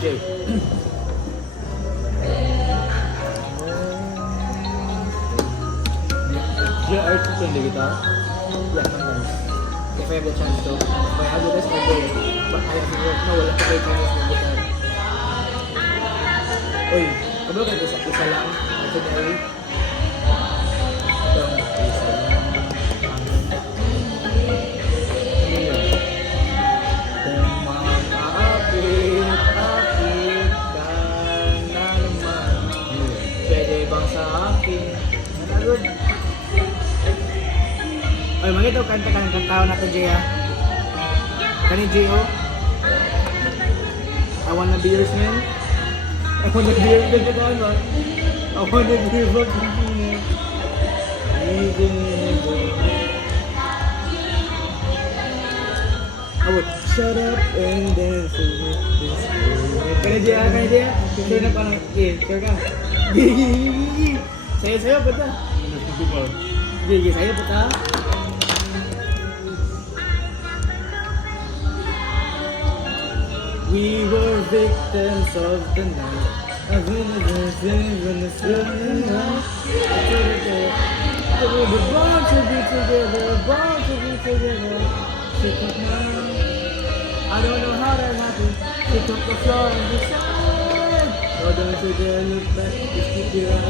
Jay. Your art to play the guitar? Yeah, sometimes. If I have the chance to. If I have the rest, I will. But I have to work. No, wala ko play tennis ng guitar. Uy, kabalo kayo isa lang. Ito na ulit. Ito ang isa lang. Ano yun? Akit ka na naman. Pwede bang sa akin? Managod. Ay, magito kanta ka ng kantaw na ito, Jay, ha? Kani, Jay, oh? I wanna be yours, man. I wanna be yours, man. I wanna be yours, man. I would shut up and dance with this girl. Kani, Jay, ha? Kani, Jay, ha? Sure na pa na. Sure ka? Gigi. Sayo, pata. Gigi, sayo, pata. We were victims of the night. I've been when the feeling night. We're born to be together, born to be together. She took mine. I don't know how that happened. She took the floor and decided. Oh, don't you dare look back. Just keep your eyes.